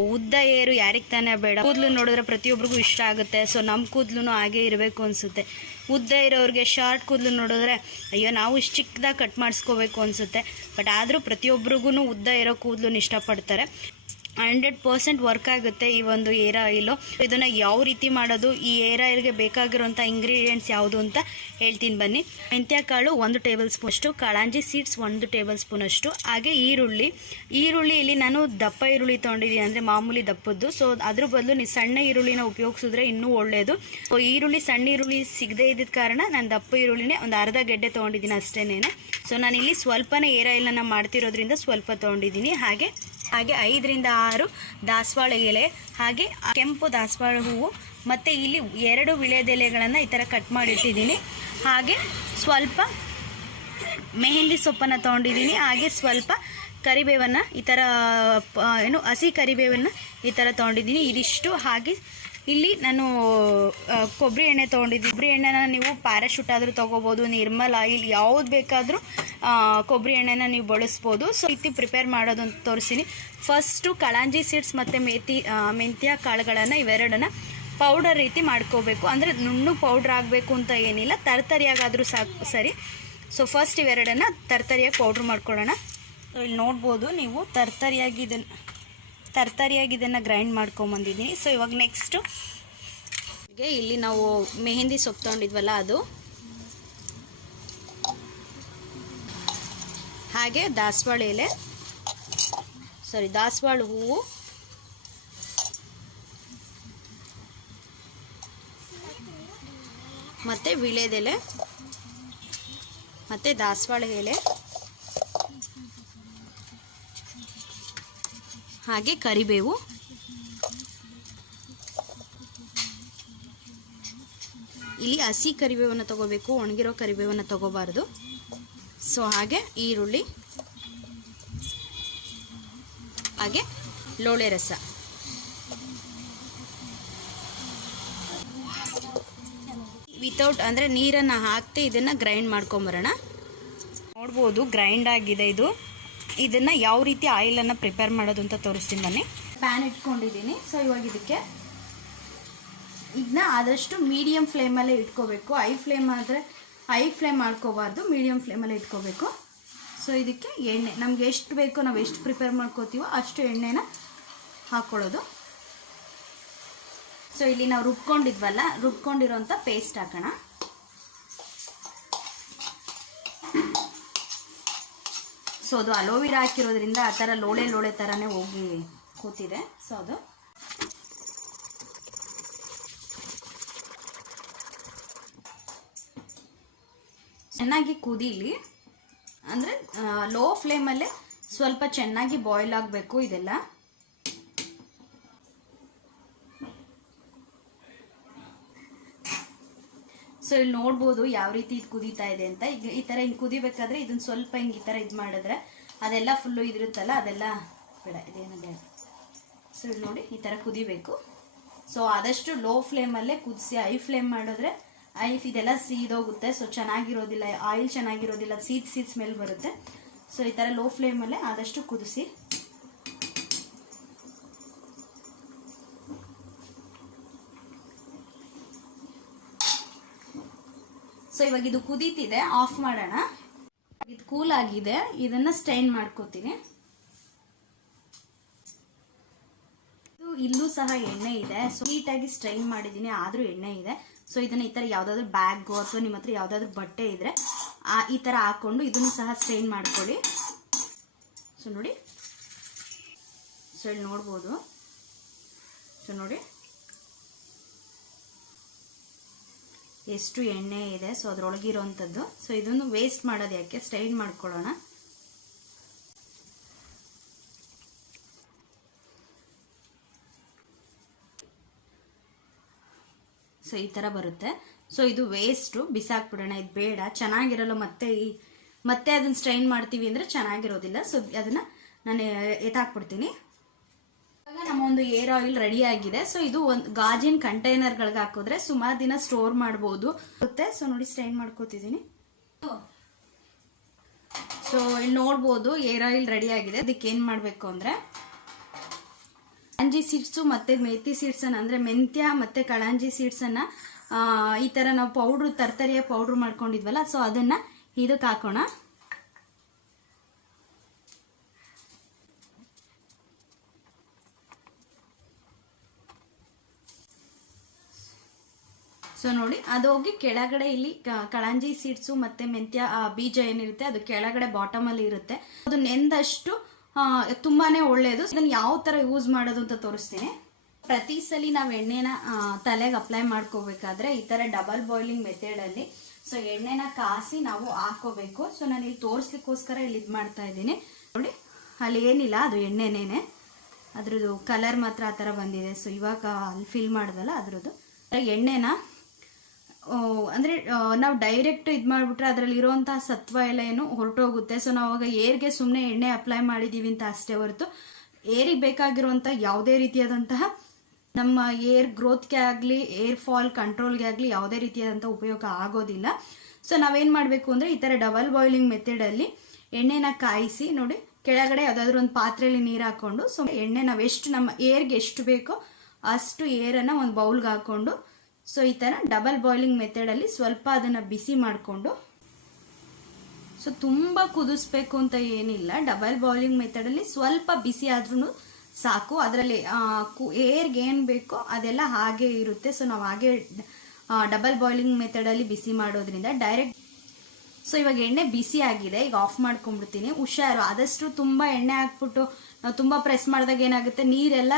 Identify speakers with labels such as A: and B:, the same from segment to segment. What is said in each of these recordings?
A: ಉದ್ದ ಏರು ಯಾರಿಗೆ ತಾನೇ ಬೇಡ. ಕೂದಲು ನೋಡಿದ್ರೆ ಪ್ರತಿಯೊಬ್ಬರಿಗೂ ಇಷ್ಟ ಆಗುತ್ತೆ. ಸೊ ನಮ್ಮ ಕೂದಲು ಹಾಗೆ ಇರಬೇಕು ಅನಿಸುತ್ತೆ. ಉದ್ದ ಇರೋರಿಗೆ ಶಾರ್ಟ್ ಕೂದಲು ನೋಡಿದ್ರೆ, ಅಯ್ಯೋ, ನಾವು ಇಷ್ಟು ಚಿಕ್ಕದಾಗ ಕಟ್ ಮಾಡಿಸ್ಕೋಬೇಕು ಅನಿಸುತ್ತೆ. ಬಟ್ ಆದರೂ ಪ್ರತಿಯೊಬ್ಬರಿಗೂ ಉದ್ದ ಇರೋ ಕೂದಲು ಇಷ್ಟಪಡ್ತಾರೆ. ಹಂಡ್ರೆಡ್ ಪರ್ಸೆಂಟ್ ವರ್ಕ್ ಆಗುತ್ತೆ ಈ ಒಂದು ಏರ್ ಆಯಿಲು. ಇದನ್ನು ಯಾವ ರೀತಿ ಮಾಡೋದು, ಈ ಏರ್ ಆಯಿಲ್ಗೆ ಬೇಕಾಗಿರುವಂಥ ಇಂಗ್ರೀಡಿಯೆಂಟ್ಸ್ ಯಾವುದು ಅಂತ ಹೇಳ್ತೀನಿ ಬನ್ನಿ. ಮೆಂತ್ಯ ಕಾಳು ಒಂದು ಟೇಬಲ್ ಸ್ಪೂನ್ ಅಷ್ಟು ಕಾಳಂಜಿ ಸೀಡ್ಸ್ ಒಂದು ಟೇಬಲ್ ಸ್ಪೂನ್ ಅಷ್ಟು ಹಾಗೆ ಈರುಳ್ಳಿ. ಈರುಳ್ಳಿ ಇಲ್ಲಿ ನಾನು ದಪ್ಪ ಈರುಳ್ಳಿ ತೊಗೊಂಡಿದ್ದೀನಿ ಅಂದರೆ ಮಾಮೂಲಿ ದಪ್ಪದ್ದು. ಸೊ ಅದ್ರ ಬದಲು ನೀವು ಸಣ್ಣ ಈರುಳ್ಳಿನ ಉಪಯೋಗಿಸಿದ್ರೆ ಇನ್ನೂ ಒಳ್ಳೆಯದು ಸೊ ಈರುಳ್ಳಿ, ಸಣ್ಣ ಈರುಳ್ಳಿ ಸಿಗದೇ ಇದ್ದಿದ್ದ ಕಾರಣ ನಾನು ದಪ್ಪ ಈರುಳ್ಳಿನೇ ಒಂದು ಅರ್ಧ ಗೆಡ್ಡೆ ತೊಗೊಂಡಿದ್ದೀನಿ ಅಷ್ಟೇನೆ ಸೊ ನಾನಿಲ್ಲಿ ಸ್ವಲ್ಪನೇ ಏರ್ ಆಯಿಲನ್ನು ಮಾಡ್ತಿರೋದ್ರಿಂದ ಸ್ವಲ್ಪ ತೊಗೊಂಡಿದ್ದೀನಿ. ಹಾಗೆ ಹಾಗೆ ಐದರಿಂದ ಆರು ದಾಸವಾಳ ಎಲೆ, ಹಾಗೆ ಕೆಂಪು ದಾಸವಾಳ ಹೂವು. ಮತ್ತು ಇಲ್ಲಿ ಎರಡು ವಿಳೆದೆಲೆಗಳನ್ನು ಈ ಥರ ಕಟ್ ಮಾಡಿಟ್ಟಿದ್ದೀನಿ. ಹಾಗೆ ಸ್ವಲ್ಪ ಮೆಹಂದಿ ಸೊಪ್ಪನ್ನು ತೊಗೊಂಡಿದ್ದೀನಿ. ಹಾಗೆ ಸ್ವಲ್ಪ ಕರಿಬೇವನ್ನು ಈ ಥರ ಏನು ಹಸಿ ಕರಿಬೇವನ್ನು ಈ ಥರ ತೊಗೊಂಡಿದ್ದೀನಿ. ಇದಿಷ್ಟು. ಹಾಗೆ ಇಲ್ಲಿ ನಾನು ಕೊಬ್ಬರಿ ಎಣ್ಣೆ ತೊಗೊಂಡಿದ್ದೀನಿ ಕೊಬ್ಬರಿ ಎಣ್ಣೆನ ನೀವು ಪ್ಯಾರಾಶೂಟ್ ಆದರೂ ತೊಗೋಬೋದು ನಿರ್ಮಲ್ ಆಯಿಲ್ ಯಾವ್ದು ಬೇಕಾದರೂ ಕೊಬ್ಬರಿ ಎಣ್ಣೆನ ನೀವು ಬಳಸ್ಬೋದು. ಸೊ ರೀತಿ ಪ್ರಿಪೇರ್ ಮಾಡೋದು ಅಂತ ತೋರಿಸ್ತೀನಿ. ಫಸ್ಟು ಕಳಾಂಜಿ ಸೀಡ್ಸ್ ಮತ್ತು ಆ, ಮೆಂತ್ಯ ಕಾಳುಗಳನ್ನು ಇವೆರಡನ್ನ ಪೌಡರ್ ರೀತಿ ಮಾಡ್ಕೋಬೇಕು. ಅಂದರೆ ನುಣ್ಣು ಪೌಡ್ರ್ ಆಗಬೇಕು ಅಂತ ಏನಿಲ್ಲ ತರ್ತರಿಯಾಗಾದರೂ ಸಾಕು ಸರಿ? ಸೊ ಫಸ್ಟ್ ಇವೆರಡನ್ನು ತರ್ತರಿಯಾಗಿ ಪೌಡ್ರ್ ಮಾಡ್ಕೊಳ್ಳೋಣ. ಸೊ ಇಲ್ಲಿ ನೋಡ್ಬೋದು ನೀವು ತರ್ತರಿಯಾಗಿ ಇದನ್ನು ತರ್ತರಿಯಾಗಿ ಇದನ್ನು ಗ್ರೈಂಡ್ ಮಾಡ್ಕೊಂಬಂದಿದ್ದೀನಿ ಸೊ ಇವಾಗ ನೆಕ್ಸ್ಟು ಇಲ್ಲಿ ನಾವು ಮೆಹಂದಿ ಸೊಪ್ಪು ತೊಗೊಂಡಿದ್ವಲ್ಲ ಅದು. ಹಾಗೆ ದಾಸವಾಳ ಎಲೆ. ಸಾರಿ ದಾಸವಾಳ ಹೂವು. ಮತ್ತು ವಿಳೆದೆಲೆ. ಮತ್ತು ದಾಸವಾಳ ಎಲೆ. ಹಾಗೆ ಕರಿಬೇವು. ಇಲ್ಲಿ ಹಸಿ ಕರಿಬೇವನ್ನು ತಗೋಬೇಕು, ಒಣಗಿರೋ ಕರಿಬೇವನ್ನು ತಗೋಬಾರ್ದು. ಸೊ ಹಾಗೆ ಈರುಳ್ಳಿ, ಹಾಗೆ ಲೋಳೆ ರಸ. ವಿತೌಟ್ ಅಂದರೆ ನೀರನ್ನು ಹಾಕ್ತೆ ಇದನ್ನು ಗ್ರೈಂಡ್ ಮಾಡ್ಕೊಂಬರೋಣ. ನೋಡ್ಬೋದು ಗ್ರೈಂಡ್ ಆಗಿದೆ ಇದು. ಇದನ್ನು ಯಾವ ರೀತಿ ಆಯಿಲನ್ನು ಪ್ರಿಪೇರ್ ಮಾಡೋದು ಅಂತ ತೋರಿಸ್ತೀನಿ ಬನ್ನಿ. ಪ್ಯಾನ್ ಇಟ್ಕೊಂಡಿದ್ದೀನಿ. ಸೊ ಇವಾಗ ಇದಕ್ಕೆ ಇದನ್ನ ಆದಷ್ಟು ಮೀಡಿಯಮ್ ಫ್ಲೇಮಲ್ಲೇ ಇಟ್ಕೋಬೇಕು. ಐ ಫ್ಲೇಮ್ ಆದರೆ ಐ ಫ್ಲೇಮ್ ಮಾಡ್ಕೋಬಾರ್ದು ಮೀಡಿಯಮ್ ಫ್ಲೇಮಲ್ಲೇ ಇಟ್ಕೋಬೇಕು. ಸೊ ಇದಕ್ಕೆ ಎಣ್ಣೆ. ನಮ್ಗೆ ಎಷ್ಟು ಬೇಕೋ ನಾವು ಎಷ್ಟು ಪ್ರಿಪೇರ್ ಮಾಡ್ಕೋತೀವೋ ಅಷ್ಟು ಎಣ್ಣೆನ ಹಾಕ್ಕೊಳ್ಳೋದು ಸೊ ಇಲ್ಲಿ ನಾವು ರುಬ್ಕೊಂಡಿದ್ವಲ್ಲ, ರುಬ್ಕೊಂಡಿರೋಂಥ ಪೇಸ್ಟ್ ಹಾಕೋಣ. ಸೊ ಅದು ಅಲೋವಿರಾ ಹಾಕಿರೋದ್ರಿಂದ ಆ ಥರ ಲೋಳೆ ಲೋಳೆ ಥರನೇ ಹೋಗಿ ಕೂತಿದೆ. ಸೊ ಅದು. ಚೆನ್ನಾಗಿ ಕುದೀಲಿ. ಅಂದರೆ ಲೋ ಫ್ಲೇಮಲ್ಲೇ ಸ್ವಲ್ಪ ಚೆನ್ನಾಗಿ ಬಾಯ್ಲ್ ಆಗಬೇಕು ಇದೆಲ್ಲ. ಸೊ ಇಲ್ಲಿ ನೋಡ್ಬೋದು ಯಾವ ರೀತಿ ಇದು ಕುದೀತಾ ಇದೆ ಅಂತ. ಈಗ ಈ ಥರ ಹಿಂಗೆ ಕುದಿಬೇಕಾದ್ರೆ ಇದನ್ನ ಸ್ವಲ್ಪ ಹಿಂಗೆ ಈ ಥರ ಇದು ಮಾಡಿದ್ರೆ ಅದೆಲ್ಲ ಫುಲ್ಲು ಇದಿರುತ್ತಲ್ಲ, ಅದೆಲ್ಲ ಬೇಡ, ಇದೇನು ಬೇಡ. ಸೊ ಇಲ್ಲಿ ನೋಡಿ ಈ ಥರ ಕುದಿಬೇಕು. ಸೊ ಆದಷ್ಟು ಲೋ ಫ್ಲೇಮಲ್ಲೇ ಕುದಿಸಿ ಐ ಫ್ಲೇಮ್ ಮಾಡಿದ್ರೆ ಐ ಇದೆಲ್ಲ ಸೀದೋಗುತ್ತೆ ಸೊ ಚೆನ್ನಾಗಿರೋದಿಲ್ಲ ಆಯಿಲ್ ಚೆನ್ನಾಗಿರೋದಿಲ್ಲ ಸೀದ್ ಸೀದ್ ಸ್ಮೆಲ್ ಬರುತ್ತೆ. ಸೊ ಈ ಥರ ಲೋ ಫ್ಲೇಮಲ್ಲೇ ಆದಷ್ಟು ಕುದಿಸಿ ಸೊ ಇವಾಗ ಇದು ಕುದೀತಿದೆ ಆಫ್ ಮಾಡೋಣ. ಇದು ಕೂಲ್ ಆಗಿದೆ, ಇದನ್ನ ಸ್ಟೈನ್ ಮಾಡ್ಕೋತೀನಿ. ಇದು ಇಲ್ಲೂ ಸಹ ಎಣ್ಣೆ ಇದೆ. ಸೊ ನೀಟಾಗಿ ಸ್ಟ್ರೈನ್ ಮಾಡಿದ್ದೀನಿ, ಆದರೂ ಎಣ್ಣೆ ಇದೆ. ಸೊ ಇದನ್ನ ಈ ಥರ ಯಾವುದಾದ್ರೂ ಬ್ಯಾಗು ಅಥವಾ ನಿಮ್ಮ ಹತ್ರ ಯಾವುದಾದ್ರೂ ಬಟ್ಟೆ ಇದ್ರೆ ಈ ಥರ ಹಾಕೊಂಡು ಇದನ್ನು ಸಹ ಸ್ಟ್ರೈನ್ ಮಾಡ್ಕೊಳ್ಳಿ. ಸೊ ನೋಡಿ. ಸೊ ಇಲ್ಲಿ ನೋಡ್ಬೋದು. ಸೊ ನೋಡಿ. ಎಷ್ಟು ಎಣ್ಣೆ ಇದೆ ಸೊ ಅದರೊಳಗಿರೋವಂಥದ್ದು ಸೊ ಇದನ್ನು ವೇಸ್ಟ್ ಮಾಡೋದು ಯಾಕೆ? ಸ್ಟೈನ್ ಮಾಡ್ಕೊಳ್ಳೋಣ. ಸೊ ಈ ಥರ ಬರುತ್ತೆ. ಸೊ ಇದು ವೇಸ್ಟು ಬಿಸಾಕ್ಬಿಡೋಣ, ಇದು ಬೇಡ. ಚೆನ್ನಾಗಿರಲ್ಲ, ಮತ್ತೆ ಈ, ಮತ್ತೆ ಅದನ್ನ ಸ್ಟ್ರೈನ್ ಮಾಡ್ತೀವಿ ಅಂದರೆ ಚೆನ್ನಾಗಿರೋದಿಲ್ಲ. ಸೊ ಅದನ್ನು ನಾನು ಎತ್ತಾಕ್ಬಿಡ್ತೀನಿ. ನಮ್ಮ ಒಂದು ಏರ್ ಆಯಿಲ್ ರೆಡಿ ಆಗಿದೆ. ಸೊ ಇದು ಒಂದು ಗಾಜಿನ ಕಂಟೈನರ್ಗಳಿಗೆ ಹಾಕಿದ್ರೆ ಸುಮಾರು ದಿನ ಸ್ಟೋರ್ ಮಾಡ್ಬೋದು. ಗೊತ್ತೆ ಸೊ ನೋಡಿ ಸ್ಟ್ರೈನ್ ಮಾಡ್ಕೋತಿದ್ದೀನಿ ಸೊ ಇಲ್ಲಿ ನೋಡ್ಬೋದು, ಏರ್ ಆಯಿಲ್ ರೆಡಿ ಆಗಿದೆ. ಅದಕ್ಕೆ ಏನು ಮಾಡಬೇಕು ಅಂದರೆ, ಕಳಂಜಿ ಸೀಡ್ಸು ಮತ್ತು ಸೀಡ್ಸ್ ಸೀಡ್ಸನ್ನು, ಅಂದರೆ ಮೆಂತ್ಯ ಮತ್ತು ಕಳಂಜಿ ಸೀಡ್ಸನ್ನು ಈ ಥರ ನಾವು ಪೌಡ್ರು, ತರ್ತರಿಯ ಪೌಡ್ರ್ ಮಾಡ್ಕೊಂಡಿದ್ವಲ್ಲ ಸೊ ಅದನ್ನು ಇದಕ್ಕೆ ಹಾಕೋಣ. ಸೊ ನೋಡಿ, ಅದು ಹೋಗಿ ಕೆಳಗಡೆ ಇಲ್ಲಿ ಕಳಂಜಿ ಸೀಡ್ಸು ಮತ್ತೆ ಮೆಂತ್ಯ ಬೀಜ ಏನಿರುತ್ತೆ, ಅದು ಕೆಳಗಡೆ ಬಾಟಮ್ ಅಲ್ಲಿ ಇರುತ್ತೆ. ಅದು ನೆಂದಷ್ಟು ತುಂಬಾನೇ ಒಳ್ಳೇದು. ಇದನ್ನ ಯಾವ ತರ ಯೂಸ್ ಮಾಡೋದು ಅಂತ ತೋರಿಸ್ತೀನಿ. ಪ್ರತಿ ಸಲ ನಾವು ಎಣ್ಣೆನ ತಲೆಗೆ ಅಪ್ಲೈ ಮಾಡ್ಕೋಬೇಕಾದ್ರೆ ಈ ತರ ಡಬಲ್ ಬಾಯ್ಲಿಂಗ್ ಮೆಥಡ್ ಅಲ್ಲಿ. ಸೊ ಎಣ್ಣೆನ ಕಾಸಿ ನಾವು ಹಾಕೋಬೇಕು. ಸೊ ನಾನು ಇಲ್ಲಿ ತೋರಿಸ್ಲಿಕ್ಕೋಸ್ಕರ ಇಲ್ಲಿ ಇದು ಮಾಡ್ತಾ ಇದ್ದೀನಿ. ನೋಡಿ, ಅಲ್ಲಿ ಏನಿಲ್ಲ, ಅದು ಎಣ್ಣೆನೇನೆ. ಅದ್ರದ್ದು ಕಲರ್ ಮಾತ್ರ ಆ ಥರ ಬಂದಿದೆ. ಸೊ ಇವಾಗ ಅಲ್ಲಿ ಫಿಲ್ ಮಾಡಿದಲ್ಲ ಅದ್ರದ್ದು. ಎಣ್ಣೆನ ಅಂದ್ರೆ ನಾವು ಡೈರೆಕ್ಟ್ ಇದು ಮಾಡಿಬಿಟ್ರೆ ಅದರಲ್ಲಿ ಇರುವಂತ ಸತ್ವ ಎಲ್ಲ ಏನು ಹೊರಟೋಗುತ್ತೆ. ಸೊ ನಾವು ಅವಾಗ ಏರ್ಗೆ ಸುಮ್ಮನೆ ಎಣ್ಣೆ ಅಪ್ಲೈ ಮಾಡಿದೀವಿ ಅಂತ ಅಷ್ಟೇ ಹೊರತು, ಏರಿಗೆ ಬೇಕಾಗಿರುವಂಥ ಯಾವುದೇ ರೀತಿಯಾದಂತಹ ನಮ್ಮ ಏರ್ ಗ್ರೋತ್ಗೆ ಆಗಲಿ ಏರ್ ಫಾಲ್ ಕಂಟ್ರೋಲ್ಗೆ ಆಗಲಿ ಯಾವುದೇ ರೀತಿಯಾದಂಥ ಉಪಯೋಗ ಆಗೋದಿಲ್ಲ. ಸೊ ನಾವೇನು ಮಾಡಬೇಕು ಅಂದರೆ ಈ ಥರ ಡಬಲ್ ಬಾಯ್ಲಿಂಗ್ ಮೆಥಡಲ್ಲಿ ಎಣ್ಣೆನ ಕಾಯಿಸಿ, ನೋಡಿ, ಕೆಳಗಡೆ ಯಾವುದಾದ್ರೂ ಒಂದು ಪಾತ್ರೆಯಲ್ಲಿ ನೀರು ಹಾಕೊಂಡು ಸೊ ಎಣ್ಣೆ ನಾವು ಎಷ್ಟು ನಮ್ಮ ಏರ್ಗೆ ಎಷ್ಟು ಬೇಕೋ ಅಷ್ಟು ಏರನ್ನು ಒಂದು ಬೌಲ್ಗೆ ಹಾಕೊಂಡು ಸೊ ಈ ಥರ ಡಬಲ್ ಬಾಯ್ಲಿಂಗ್ ಮೆಥಡಲ್ಲಿ ಸ್ವಲ್ಪ ಅದನ್ನು ಬಿಸಿ ಮಾಡಿಕೊಂಡು ಸೊ ತುಂಬ ಕುದಿಸ್ಬೇಕು ಅಂತ ಏನಿಲ್ಲ. ಡಬಲ್ ಬಾಯ್ಲಿಂಗ್ ಮೆಥಡಲ್ಲಿ ಸ್ವಲ್ಪ ಬಿಸಿ ಆದ್ರೂ ಸಾಕು. ಅದರಲ್ಲಿ ಏರ್ಗೆ ಏನು ಬೇಕೋ ಅದೆಲ್ಲ ಹಾಗೆ ಇರುತ್ತೆ. ಸೊ ನಾವು ಹಾಗೆ ಡಬಲ್ ಬಾಯ್ಲಿಂಗ್ ಮೆಥಡಲ್ಲಿ ಬಿಸಿ ಮಾಡೋದ್ರಿಂದ ಡೈರೆಕ್ಟ್ ಸೊ ಇವಾಗ ಎಣ್ಣೆ ಬಿಸಿ ಆಗಿದೆ. ಈಗ ಆಫ್ ಮಾಡ್ಕೊಂಡ್ಬಿಡ್ತೀನಿ. ಹುಷಾರು. ಆದಷ್ಟು ತುಂಬ ಎಣ್ಣೆ ಹಾಕ್ಬಿಟ್ಟು, ನಾವು ತುಂಬ ಪ್ರೆಸ್ ಮಾಡಿದಾಗ ಏನಾಗುತ್ತೆ? ನೀರೆಲ್ಲ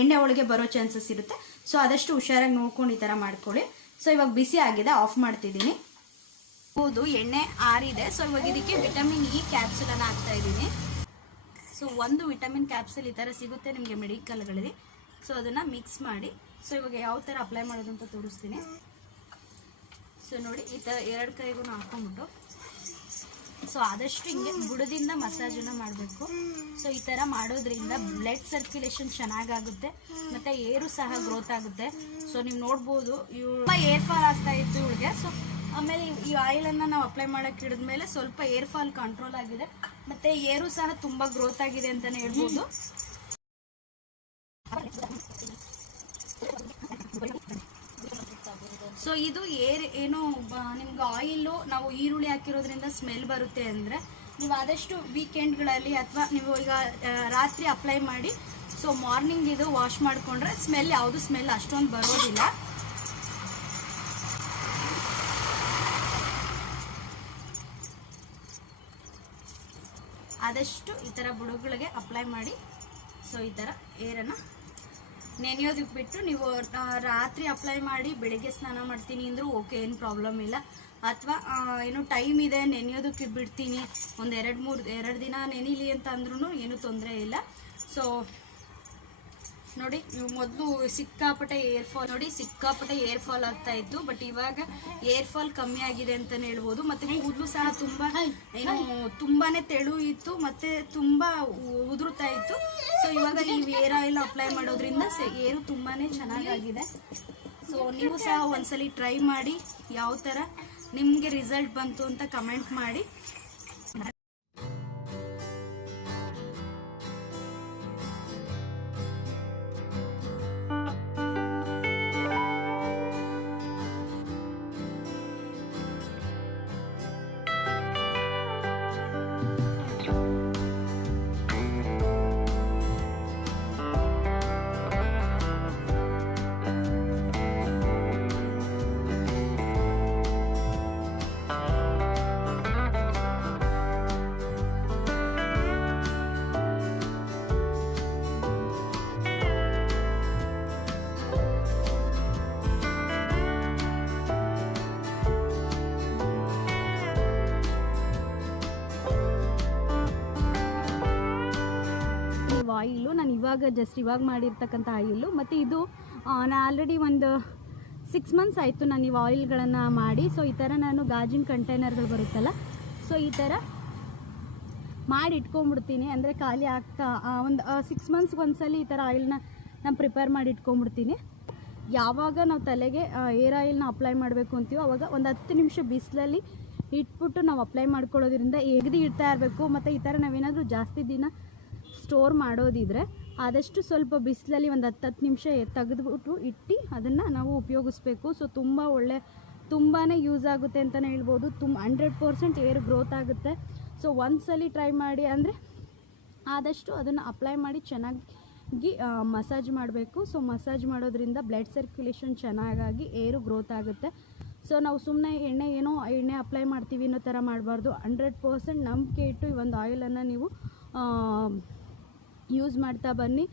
A: ಎಣ್ಣೆ ಒಳಗೆ ಬರೋ ಚಾನ್ಸಸ್ ಇರುತ್ತೆ. ಸೊ ಆದಷ್ಟು ಹುಷಾರಾಗಿ ನೋಡ್ಕೊಂಡು ಈ ಥರ ಮಾಡ್ಕೊಳ್ಳಿ. ಸೊ ಇವಾಗ ಬಿಸಿ ಆಗಿದೆ ಆಫ್ ಮಾಡ್ತಿದ್ದೀನಿ. ಹೌದು, ಎಣ್ಣೆ ಆರಿದೆ. ಸೊ ಇವಾಗ ಇದಕ್ಕೆ ವಿಟಮಿನ್ ಇ ಕ್ಯಾಪ್ಸುಲ್ ಅನ್ನ ಹಾಕ್ತಾ ಇದ್ದೀನಿ. ಸೊ ಒಂದು ವಿಟಮಿನ್ ಕ್ಯಾಪ್ಸುಲ್ ಈ ಥರ ಸಿಗುತ್ತೆ ನಿಮಗೆ ಮೆಡಿಕಲ್ಗಳಲ್ಲಿ ಸೊ ಅದನ್ನ ಮಿಕ್ಸ್ ಮಾಡಿ. ಸೊ ಇವಾಗ ಯಾವ ಥರ ಅಪ್ಲೈ ಮಾಡೋದು ಅಂತ ತೋರಿಸ್ತೀನಿ. ಸೊ ನೋಡಿ, ಈ ಥರ ಎರಡು ಕೈಗೂ ಹಾಕೊಂಡ್ಬಿಟ್ಟು ಸೊ ಆದಷ್ಟು ಹಿಂಗೆ ಬುಡದಿಂದ ಮಸಾಜನ್ನ ಮಾಡಬೇಕು. ಸೊ ಈ ತರ ಮಾಡೋದ್ರಿಂದ ಬ್ಲಡ್ ಸರ್ಕ್ಯುಲೇಷನ್ ಚೆನ್ನಾಗಾಗುತ್ತೆ. ಮತ್ತೆ ಏರು ಸಹ ಗ್ರೋತ್ ಆಗುತ್ತೆ. ಸೊ ನೀವು ನೋಡ್ಬೋದು, ಇವಳು ಏರ್ ಫಾಲ್ ಆಗ್ತಾ ಇತ್ತು ಇವಳಿಗೆ. ಸೊ ಆಮೇಲೆ ಈ- ಆಯಿಲ್ ಅನ್ನ ನಾವು ಅಪ್ಲೈ ಮಾಡೋಕೆ ಹಿಡಿದ್ಮೇಲೆ ಸ್ವಲ್ಪ ಏರ್ ಫಾಲ್ ಕಂಟ್ರೋಲ್ ಆಗಿದೆ. ಮತ್ತೆ ಏರು ಸಹ ತುಂಬಾ ಗ್ರೋತ್ ಆಗಿದೆ ಅಂತಾನೆ ಹೇಳ್ಬೋದು. ಸೊ ಇದು ಏರ್, ಏನು ನಿಮ್ಗೆ ಆಯಿಲು ನಾವು ಈರುಳ್ಳಿ ಹಾಕಿರೋದ್ರಿಂದ ಸ್ಮೆಲ್ ಬರುತ್ತೆ ಅಂದರೆ ನೀವು ಆದಷ್ಟು ವೀಕೆಂಡ್ಗಳಲ್ಲಿ ಅಥವಾ ನೀವು ಈಗ ರಾತ್ರಿ ಅಪ್ಲೈ ಮಾಡಿ ಸೊ ಮಾರ್ನಿಂಗ್ ಇದು ವಾಶ್ ಮಾಡಿಕೊಂಡ್ರೆ ಸ್ಮೆಲ್ ಯಾವುದು ಸ್ಮೆಲ್ ಅಷ್ಟೊಂದು ಬರೋದಿಲ್ಲ. ಆದಷ್ಟು ಈ ಥರ ಬುಡುಗಳಿಗೆ ಅಪ್ಲೈ ಮಾಡಿ ಸೊ ಈ ಥರ ಏರನ್ನು ನೆನೆಯೋದಕ್ಕೆ ಬಿಟ್ಟು ನೀವು ರಾತ್ರಿ ಅಪ್ಲೈ ಮಾಡಿ ಬೆಳಿಗ್ಗೆ ಸ್ನಾನ ಮಾಡ್ತೀನಿ ಅಂದರೂ ಓಕೆ, ಏನು ಪ್ರಾಬ್ಲಮ್ ಇಲ್ಲ. ಅಥವಾ ಏನು ಟೈಮ್ ಇದೆ ನೆನೆಯೋದಕ್ಕೆ ಬಿಡ್ತೀನಿ. ಒಂದು ಎರಡು ಮೂರು, ಎರಡು ದಿನ ನೆನೀಲಿ ಅಂತ ಅಂದ್ರೂ ಏನೂ ತೊಂದರೆ ಇಲ್ಲ. ಸೊ ನೋಡಿ ಮೊದಲು ಸಿಕ್ಕಾಪಟ್ಟೆ ಏರ್ ಫಾಲ್ ನೋಡಿ, ಸಿಕ್ಕಾಪಟ್ಟೆ ಏರ್ ಫಾಲ್ ಆಗ್ತಾ ಇತ್ತು ಬಟ್ ಇವಾಗ ಏರ್ ಫಾಲ್ ಕಮ್ಮಿ ಆಗಿದೆ ಅಂತಾನೆ ಹೇಳ್ಬೋದು. ಮತ್ತೆ ಕೂದಲು ಸಹ ತುಂಬಾ ಏನು, ತುಂಬಾನೇ ತೆಳು ಇತ್ತು, ಮತ್ತೆ ತುಂಬಾ ಉದುರುತ್ತಾ ಇತ್ತು. ಸೊ ಇವಾಗ ನೀವು ಏರ್ ಆಯಿಲ್ ಅಪ್ಲೈ ಮಾಡೋದ್ರಿಂದ ಏರು ತುಂಬಾನೇ ಚೆನ್ನಾಗಾಗಿದೆ. ಸೊ ನೀವು ಸಹ ಒಂದ್ಸಲಿ ಟ್ರೈ ಮಾಡಿ ಯಾವ ಥರ ನಿಮಗೆ ರಿಸಲ್ಟ್ ಬಂತು ಅಂತ ಕಮೆಂಟ್ ಮಾಡಿ. ಇವಾಗ ಜಸ್ಟ್ ಇವಾಗ ಮಾಡಿರ್ತಕ್ಕಂಥ ಆಯಿಲು ಮತ್ತು ಇದು ನಾನು ಆಲ್ರೆಡಿ ಒಂದು ಸಿಕ್ಸ್ ಮಂತ್ಸ್ ಆಯಿತು ನಾನು ಈ ಆಯಿಲ್ಗಳನ್ನು ಮಾಡಿ. ಸೊ ಈ ಥರ ನಾನು ಗಾಜಿನ ಕಂಟೈನರ್ಗಳು ಬರುತ್ತಲ್ಲ ಸೊ ಈ ಥರ ಮಾಡಿ ಇಟ್ಕೊಂಡ್ಬಿಡ್ತೀನಿ. ಅಂದರೆ ಖಾಲಿ ಆಗ್ತಾ ಒಂದು ಸಿಕ್ಸ್ ಮಂತ್ಸ್ಗೆ ಒಂದ್ಸಲಿ ಈ ಥರ ಆಯಿಲ್ನ ನಾನು ಪ್ರಿಪೇರ್ ಮಾಡಿ ಇಟ್ಕೊಂಡ್ಬಿಡ್ತೀನಿ. ಯಾವಾಗ ನಾವು ತಲೆಗೆ ಏರ್ ಆಯಿಲ್ನ ಅಪ್ಲೈ ಮಾಡಬೇಕು ಅಂತೀವೋ ಅವಾಗ ಒಂದು ಹತ್ತು ನಿಮಿಷ ಬಿಸಿಲಲ್ಲಿ ಇಟ್ಬಿಟ್ಟು ನಾವು ಅಪ್ಲೈ ಮಾಡ್ಕೊಳ್ಳೋದ್ರಿಂದ ಎಗ್ದು ಇಡ್ತಾ ಇರಬೇಕು. ಮತ್ತು ಈ ಥರ ನಾವೇನಾದರೂ ಜಾಸ್ತಿ ದಿನ ಸ್ಟೋರ್ ಮಾಡೋದಿದ್ರೆ ಆದಷ್ಟು ಸ್ವಲ್ಪ ಬಿಸಿಲಲ್ಲಿ ಒಂದು ಹತ್ತು ಹತ್ತು ನಿಮಿಷ ತೆಗೆದುಬಿಟ್ಟು ಇಟ್ಟು ಅದನ್ನು ನಾವು ಉಪಯೋಗಿಸ್ಬೇಕು. ಸೊ ತುಂಬ ಒಳ್ಳೆ ತುಂಬಾ ಯೂಸ್ ಆಗುತ್ತೆ ಅಂತಲೇ ಹೇಳ್ಬೋದು. ತುಂಬ ಹಂಡ್ರೆಡ್ ಪರ್ಸೆಂಟ್ ಏರ್ ಗ್ರೋತ್ ಆಗುತ್ತೆ. ಸೊ ಒಂದ್ಸಲಿ ಟ್ರೈ ಮಾಡಿ ಅಂದರೆ ಆದಷ್ಟು ಅದನ್ನು ಅಪ್ಲೈ ಮಾಡಿ ಚೆನ್ನಾಗಿ ಮಸಾಜ್ ಮಾಡಬೇಕು. ಸೊ ಮಸಾಜ್ ಮಾಡೋದ್ರಿಂದ ಬ್ಲಡ್ ಸರ್ಕ್ಯುಲೇಷನ್ ಚೆನ್ನಾಗಾಗಿ ಏರು ಗ್ರೋತ್ ಆಗುತ್ತೆ. ಸೊ ನಾವು ಸುಮ್ಮನೆ ಎಣ್ಣೆ ಏನೋ ಎಣ್ಣೆ ಅಪ್ಲೈ ಮಾಡ್ತೀವಿ ಅನ್ನೋ ಥರ ಮಾಡಬಾರ್ದು. ಹಂಡ್ರೆಡ್ ಪರ್ಸೆಂಟ್ ನಂಬಿಕೆ ಇಟ್ಟು ಈ ಒಂದು ಆಯಿಲನ್ನು ನೀವು ಯೂಸ್ ಮಾಡ್ತಾ ಬನ್ನಿ.